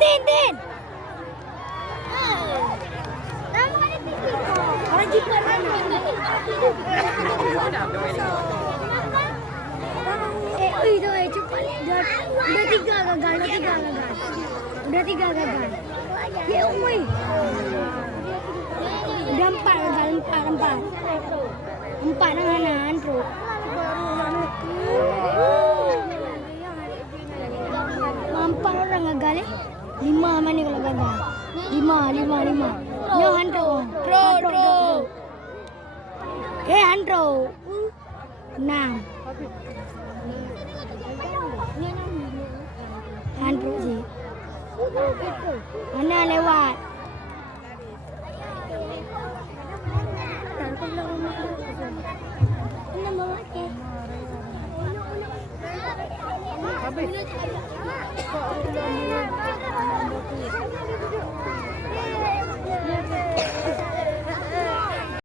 Din. Orang jumpa mana? Itu cepat. Udah tiga gagal. Ya, oi. Udah empat gagal. Empat dengan Andro. Empat orang gagal eh. 5 mana kalau gagal? 5. Yo Andro. Draw. Andro. 6. Andro sih. Mana lewat? Habis.